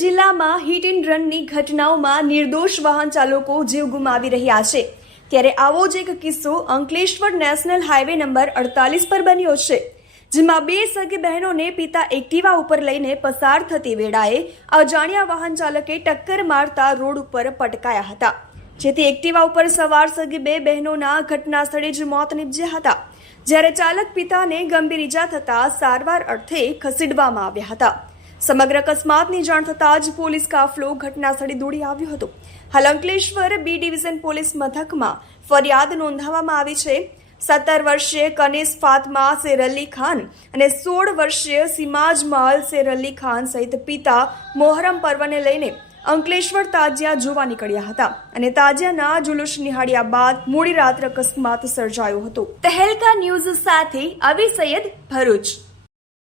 જિલ્લામાં hit and રનની ઘટનાઓમાં નિર્દોષ વાહન ચાલકો જીવ ગુમાવી રહ્યા છે. ત્યારે આવો જ એક કિસ્સો અંકલેશ્વર નેશનલ હાઈવે નંબર અડતાલીસ પર બન્યો છે, જેમાં બે સગી બહેનોને પિતા એક્ટિવા ઉપર લઈને પસાર થતી વેળાએ અજાણ્યા વાહન ચાલકે ટક્કર મારતા રોડ ઉપર પટકાયા હતા. જેથી એક્ટિવા ઉપર સવાર સગી બે બહેનોના ઘટના સ્થળે જ મોત નીપજ્યા હતા, જ્યારે ચાલક પિતાને ગંભીર ઈજા થતા સારવાર અર્થે ખસેડવામાં આવ્યા હતા. સમગ્ર અકસ્માતની જાણ થતાં જ પોલીસ કાફલો ઘટના સ્થળે દોડી આવ્યો હતો. હાલ અંકલેશ્વર બી ડિવિઝન પોલીસ મથકમાં ફરિયાદ નોંધાવવામાં આવી છે. સત્તર વર્ષીય કનીસ ફાતમા સેર અલી ખાન અને સોળ વર્ષીય સિમાજ સેર અલી ખાન સહિત પિતા મોહરમ પર્વને લઈને અંકલેશ્વર તાજિયા જોવા નીકળ્યા હતા અને તાજિયાના જુલુસ નિહાળ્યા બાદ મોડી રાત્રે અકસ્માત સર્જાયો હતો. તહેલકા ન્યૂઝ સાથે અવી સૈયદ ભરૂચ.